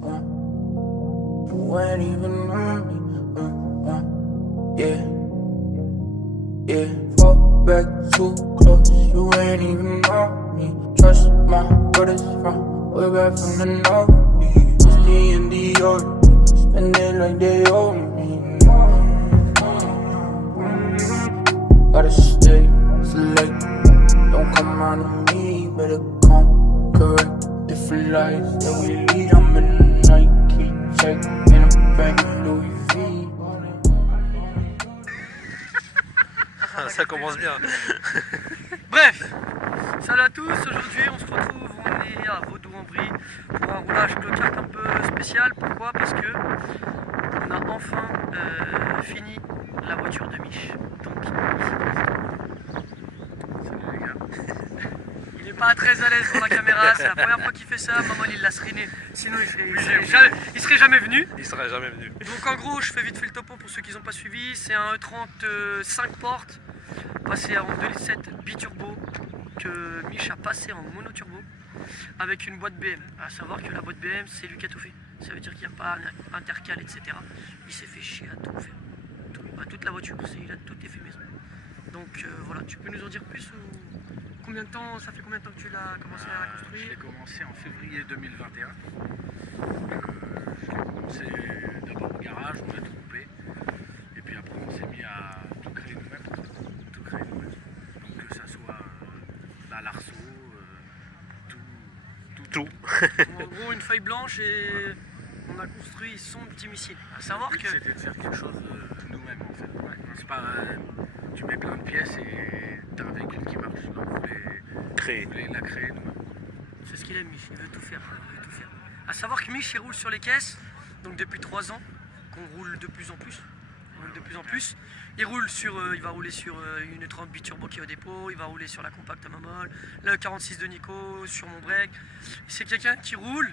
You ain't even on me. Yeah, yeah. Fall back too close. You ain't even on me. Trust my brothers from way back from the north. It's the and the old. Spend it like they owe me. Gotta stay select. Don't come around to me. Better come correct. Different lives that we lead. I'm in the Nike check. In a bag of Louis V. Ça commence bien. Bref, salut à tous, aujourd'hui on se retrouve, on est à Vaudou-en-Brie pour un roulage clocard un peu spécial. Pourquoi? Parce que on a enfin fini la voiture de Mich. Donc, salut les gars. Il n'est pas très à l'aise pour la caméra, c'est la première fois qu'il fait ça. Maman il l'a seriné, sinon il serait jamais venu. Il serait jamais venu. Donc en gros, je fais vite fait le topo pour ceux qui n'ont pas suivi. C'est un E30 5 portes, passé en 2,7 biturbo, que Mich a passé en monoturbo, avec une boîte BM. A savoir que la boîte BM, c'est lui qui a tout fait. Ça veut dire qu'il n'y a pas intercal, etc. Il s'est fait chier à tout faire. Toute la voiture, il a tout fait maison. Donc voilà, tu peux nous en dire plus ou... Combien de temps, ça fait combien de temps que tu l'as commencé à construire? Je l'ai commencé en février 2021. Je l'ai commencé d'abord au garage, on a tout coupé. Et puis après on s'est mis à tout créer nous-mêmes. Donc que ça soit la l'arceau, tout. En gros, une feuille blanche et on a construit son petit missile. À savoir que... C'était de faire quelque chose nous-mêmes en fait. Ouais. C'est pas... tu mets plein de pièces et t'as un véhicule qui marche. Donc on voulait la créer nous-mêmes. C'est ce qu'il aime, Mich, il veut tout faire. À savoir que Mich il roule sur les caisses, donc depuis 3 ans, qu'on roule de plus en plus. Il va rouler sur une 30 biturbo qui est au dépôt, il va rouler sur la compacte à Mamol, le 46 de Nico, sur mon break. C'est quelqu'un qui roule,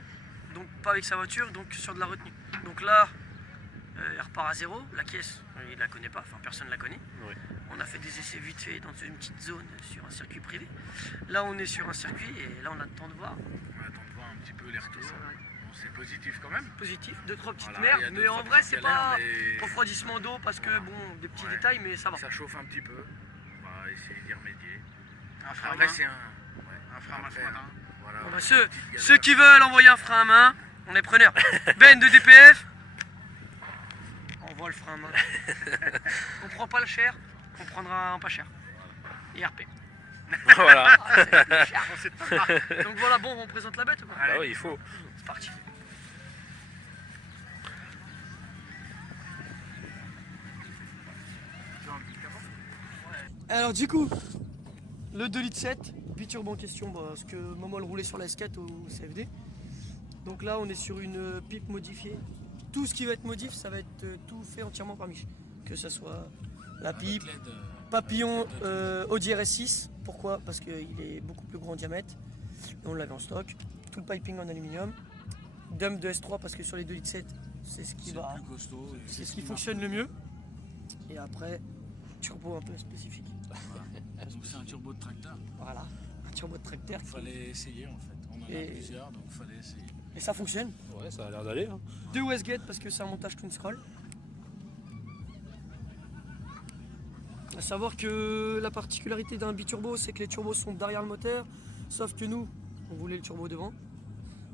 donc pas avec sa voiture, donc sur de la retenue. Donc là, il repart à zéro, la caisse, il la connaît pas, enfin personne ne la connaît. Oui. On a fait des essais vite fait dans une petite zone sur un circuit privé. Là on est sur un circuit et là on attend de voir. On attend de voir un petit peu les retours. Bon, c'est positif quand même. Positif, 2-3 petites Voilà, merdes, mais en vrai c'est pas mais... refroidissement d'eau parce que bon, des petits détails, mais ça va. Ça chauffe un petit peu, on va essayer d'y remédier. Un frein à main. C'est un frein à main ce matin. Voilà, bon, bah, ceux qui veulent envoyer un frein à main, on est preneur. Ben de DPF, on voit le frein à main. On prend pas le cher, on prendra un pas cher. IRP. Voilà. Donc voilà, bon, on présente la bête ou quoi? Ah oui, il faut. C'est parti. Alors du coup, le 2,7 litres biturbo en question, ce que Momol roulait sur la S4 au CFD. Donc là on est sur une pipe modifiée. Tout ce qui va être modif, ça va être tout fait entièrement par Mich. Que ce soit la pipe, papillon Audi RS6. Pourquoi? Parce qu'il est beaucoup plus gros en diamètre. Et on l'avait en stock. Tout le piping en aluminium. Dump de S3 parce que sur les 2,7 litres, c'est ce qui va, c'est ce qui fonctionne le mieux. Et après, turbo un peu spécifique. Voilà. Donc c'est un turbo de tracteur. Voilà, un turbo de tracteur. Il fallait essayer en fait. On en a plusieurs, donc il fallait essayer. Et ça fonctionne. Ouais, ça a l'air d'aller. Hein. 2 Westgate parce que c'est un montage twin scroll. A savoir que la particularité d'un biturbo, c'est que les turbos sont derrière le moteur, sauf que nous, on voulait le turbo devant.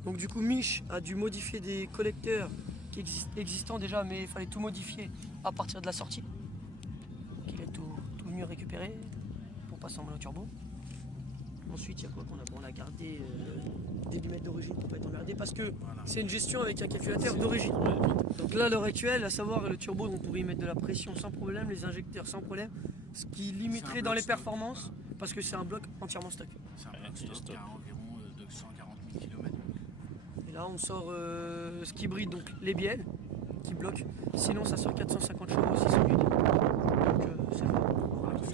Donc du coup, Mich a dû modifier des collecteurs qui existants déjà, mais il fallait tout modifier à partir de la sortie. Donc il a tout mieux récupéré pour passer en monoturbo. Ensuite, il y a quoi qu'on a? Bon, on a gardé des lunettes d'origine pour pas être emmerdé parce que c'est une gestion avec un calculateur d'origine. Donc là, à l'heure actuelle, à savoir le turbo, on pourrait y mettre de la pression sans problème, les injecteurs sans problème, ce qui limiterait dans les performances parce que c'est un bloc entièrement stock. C'est un bloc stock à environ 240 000 km. Et là, on sort ce qui bride, donc les bielles qui bloquent. Sinon, ça sort 450 chevaux, 600 kg. Donc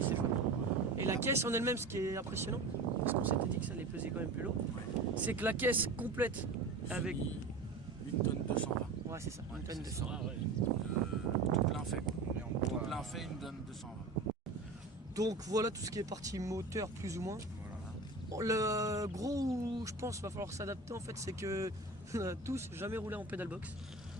c'est fort. Et la caisse en elle-même, ce qui est impressionnant, parce qu'on s'était dit que ça allait peser quand même plus lourd, c'est que la caisse complète avec une tonne 220. Ouais, c'est ça, une tonne 220. Tout plein fait. Tout plein fait, une tonne 220. Donc voilà tout ce qui est partie moteur plus ou moins. Voilà. Bon, le gros où je pense qu'il va falloir s'adapter en fait, c'est que On a tous jamais roulé en pédale box.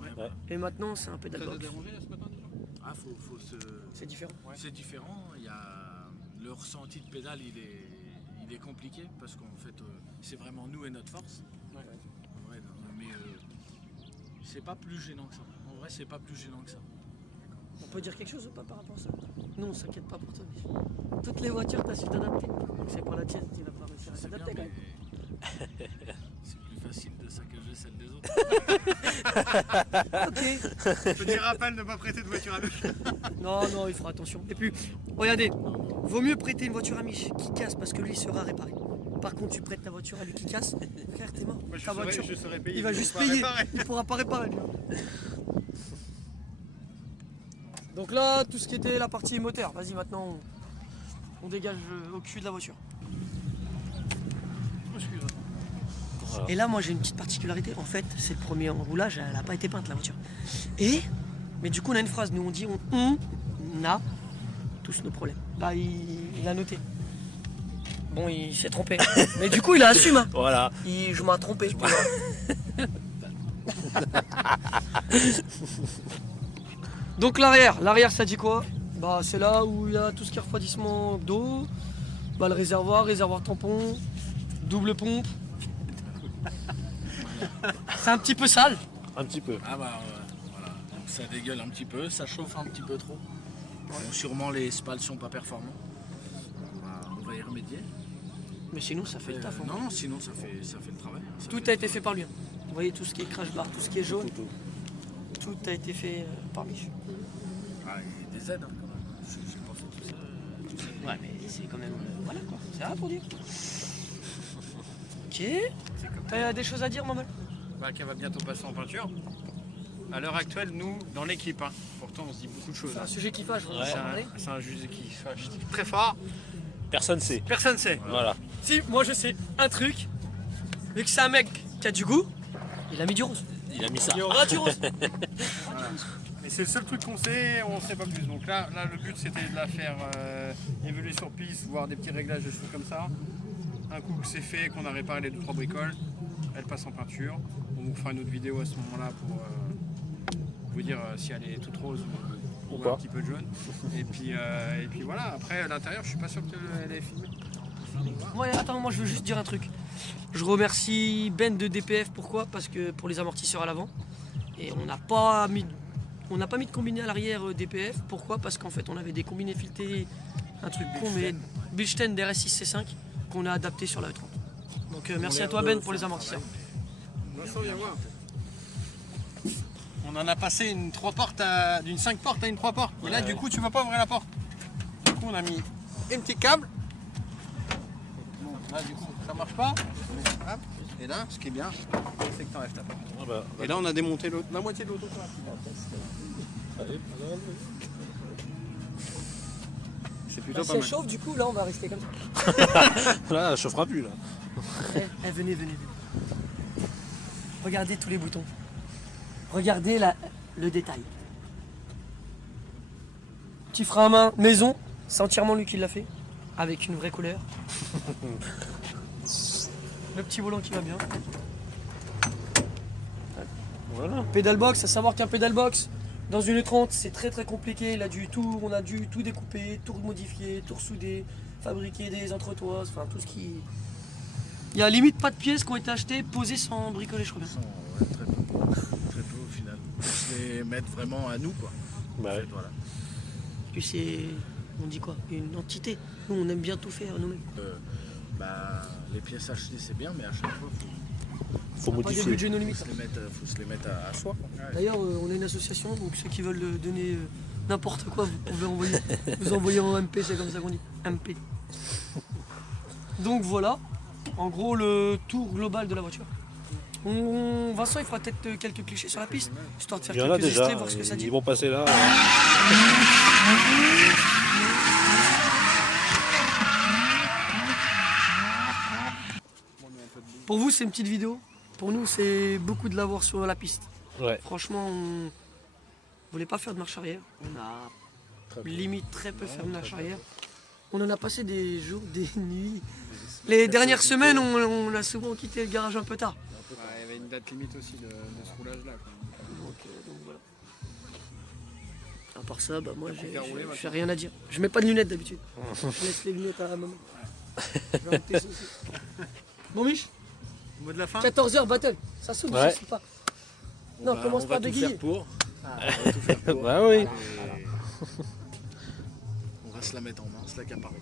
Ouais. Et maintenant, c'est un pédale Ça t'a box. dérangé là, ce matin déjà? Ah, faut se... C'est différent. C'est différent. Il y a... Le ressenti de pédale, il est compliqué parce qu'en fait, c'est vraiment nous et notre force. Ouais. En vrai, mais c'est pas plus gênant que ça. En vrai, c'est pas plus gênant que ça. On peut dire quelque chose ou pas par rapport à ça? Non, on s'inquiète pas pour toi. Mich. Toutes les voitures, t'as su t'adapter. Donc c'est pas la tienne, tu vas pas réussir à C'est bien, s'adapter quand mais même. c'est plus facile de saccager celle des autres. Ok. Petit rappel, ne pas prêter de voiture à Mich. Non, non, il fera attention. Et puis, regardez, vaut mieux prêter une voiture à Mich qui casse parce que lui il sera réparé. Par contre, tu prêtes ta voiture à lui qui casse, frère, t'es mort. Ta voiture, Je serais payé. il va pour juste pas payer. réparer. Il pourra pas réparer. lui. Donc là, tout ce qui était la partie moteur, vas-y maintenant, on dégage au cul de la voiture. Et là, moi j'ai une petite particularité. En fait, c'est le premier enroulage, elle n'a pas été peinte la voiture. Mais du coup, on a une phrase. Nous, on dit on a tous nos problèmes. Là, il a noté. Bon, il s'est trompé. Mais du coup, il assume. Hein. Voilà. Je m'ai trompé. Donc l'arrière, ça dit quoi? Bah, c'est là où il y a tout ce qui est refroidissement d'eau. Bah, le réservoir tampon, double pompe. C'est un petit peu sale. Un petit peu. Ah bah voilà, donc ça dégueule un petit peu, ça chauffe un petit peu trop. Bon, sûrement les spals sont pas performants. On va y remédier. Mais sinon, ça fait le taf. Hein. Non, sinon ça fait le travail. Ça Tout fait a été fait par lui. Hein. Vous voyez tout ce qui est crash bar, tout ce qui est jaune, tout a été fait par Mich. Ah, il y a des aides hein, quand même. J'ai pas fait tout ça. Ouais, mais c'est quand même. Voilà quoi, c'est rien pour dire. Ok. T'as des choses à dire, maman? Bah, qui va bientôt passer en peinture. À l'heure actuelle, nous, dans l'équipe, hein, pourtant on se dit beaucoup de choses. C'est un hein. sujet qui fâche, on va Ouais. en parler. C'est un sujet qui est très fort. Personne sait. Personne sait. Voilà. Si, moi je sais un truc. Vu que c'est un mec qui a du goût, il a mis du rose. Il a mis ça. Il y aura du rose. Et c'est le seul truc qu'on sait, on sait pas plus. Donc là le but c'était de la faire évoluer sur piste, voir des petits réglages, des choses comme ça. Un coup que c'est fait, qu'on a réparé les 2-3 bricoles, elle passe en peinture. On vous fera une autre vidéo à ce moment-là pour vous dire si elle est toute rose ou pas. un petit peu jaune. Et puis voilà, après à l'intérieur je suis pas sûr qu'elle est filmée. Ouais, attends, moi je veux juste dire un truc. Je remercie Ben de DPF, pourquoi? Parce que pour les amortisseurs à l'avant. Et on n'a pas mis de combiné à l'arrière DPF. Pourquoi? Parce qu'en fait on avait des combinés filetés, un truc con, mais Bilstein DRS6 C5 qu'on a adapté sur la E30. Donc merci à toi Ben pour les amortisseurs. Vincent, viens voir. On en a passé d'une 5 portes à une 3 portes. Et là, du coup, tu vas pas ouvrir la porte. Du coup, on a mis un petit câble. Bon, là, du coup, ça marche pas. Hop. Et là, ce qui est bien, c'est que tu enlèves ta porte. Ah bah, Et là, on a démonté la moitié de l'auto. C'est plutôt pas Ça mal. chauffe, du coup, là on va rester comme ça. là, elle chauffera plus là. Venez. Regardez tous les boutons. Regardez le détail. Petit frein à main maison, c'est entièrement lui qui l'a fait, avec une vraie couleur. Le petit volant qui va bien. Voilà. Pédale box, à savoir qu'un pédale box dans une 30 c'est très compliqué. On a dû tout découper, tout modifier, tout ressouder, fabriquer des entretoises, enfin tout ce qui. Il y a limite pas de pièces qui ont été achetées, posées sans bricoler, je crois bien. Ouais, très peu au final. On se les mettre vraiment à nous quoi. Bah ouais. Voilà. Puis c'est, on dit quoi, une entité. Nous on aime bien tout faire nous-mêmes. Les pièces achetées c'est bien, mais à chaque fois Faut Pas des modifier. budgets no faut limites. se les mettre à soi. Quoi. Ouais. D'ailleurs, on a une association, donc ceux qui veulent donner n'importe quoi, vous pouvez vous envoyer en MP, c'est comme ça qu'on dit, MP. Donc voilà, en gros le tour global de la voiture. Vincent, il fera peut-être quelques clichés sur la piste, histoire de faire Il y en a quelques déjà. essais, voir ce que ça dit. Ils vont passer là. Pour vous, c'est une petite vidéo. Pour nous, c'est beaucoup de l'avoir sur la piste. Ouais. Franchement, on voulait pas faire de marche arrière. On a limite très peu fait de marche arrière. On en a passé des jours, des nuits. Les dernières semaines, on a souvent quitté le garage un peu tard. Ouais, il y avait une date limite aussi de ce roulage-là. Donc voilà. À part ça, bah moi faire rouler, j'ai maintenant. rien à dire. Je mets pas de lunettes d'habitude. Je laisse les lunettes à la maman. Je vais arrêter ça aussi. Bon Mich, Mot de la fin 14h battle. Ça saute, Ouais. je sais pas. Non, commence pas à bégayer. pour. Bah oui. On va se la mettre en main, se l'accaparer.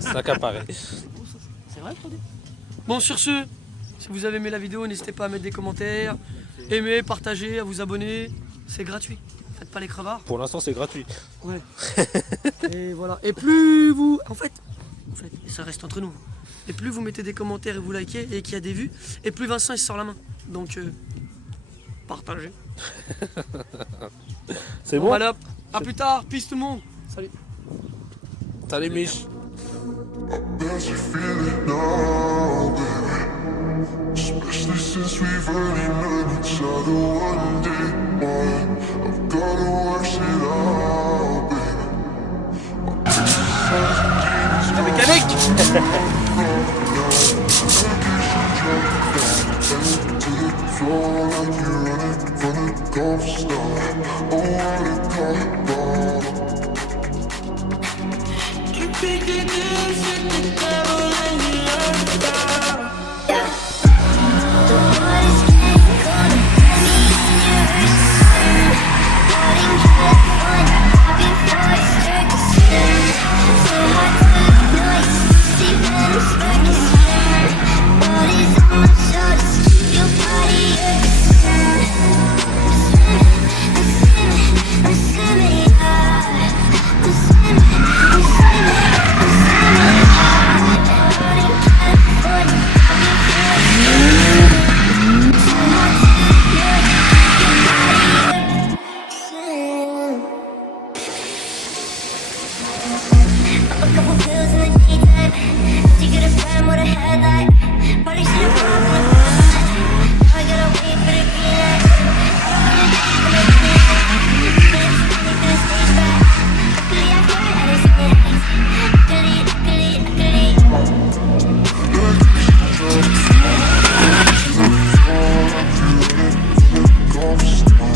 C'est accaparé. C'est vrai, Claudie. Bon, sur ce, si vous avez aimé la vidéo, n'hésitez pas à mettre des commentaires, aimer, partager, à vous abonner. C'est gratuit. Faites pas les crevards. Pour l'instant, c'est gratuit. Ouais. Et voilà. Et plus vous. En fait, et ça reste entre nous. Et plus vous mettez des commentaires et vous likez et qu'il y a des vues, et plus Vincent il se sort la main. Donc, partagez. C'est bon? Voilà. À plus tard. Peace tout le monde. Salut. Salut Mich. Bet you feel it now, baby. Especially since we've only known each other one day. But I've gotta work it out, baby. La mécanique. To the floor like you're running from a golf star. Oh, what a cop. You pick the good, fit the devil, and you learn about. A couple pills in the daytime. You get a friend with a headlight. Probably should've popped in the front. Now I gotta wait for the green light. Golf star.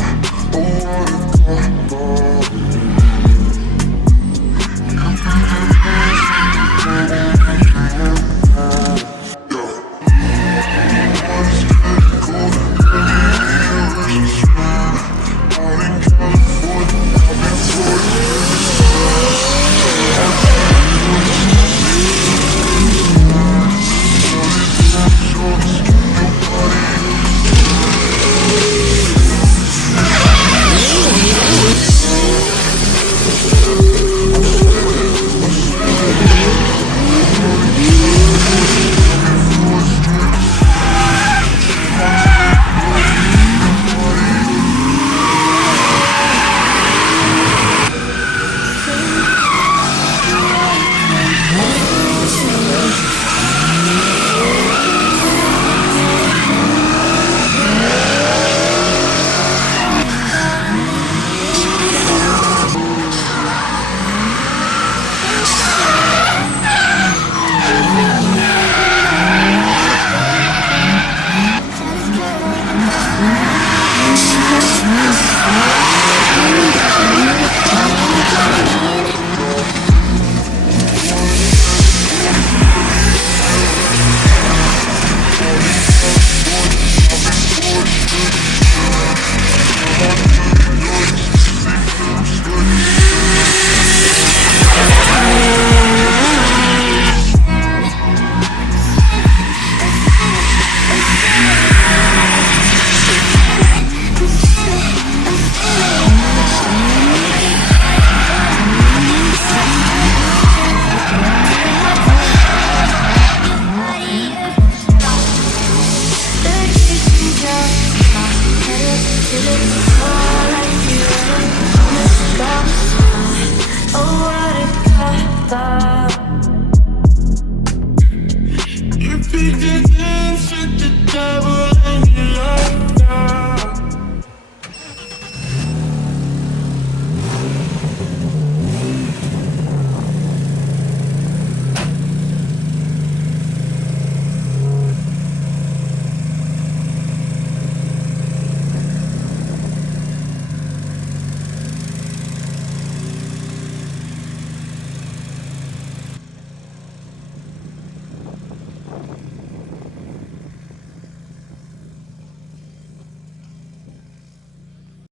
Oh, what a cop. You picked it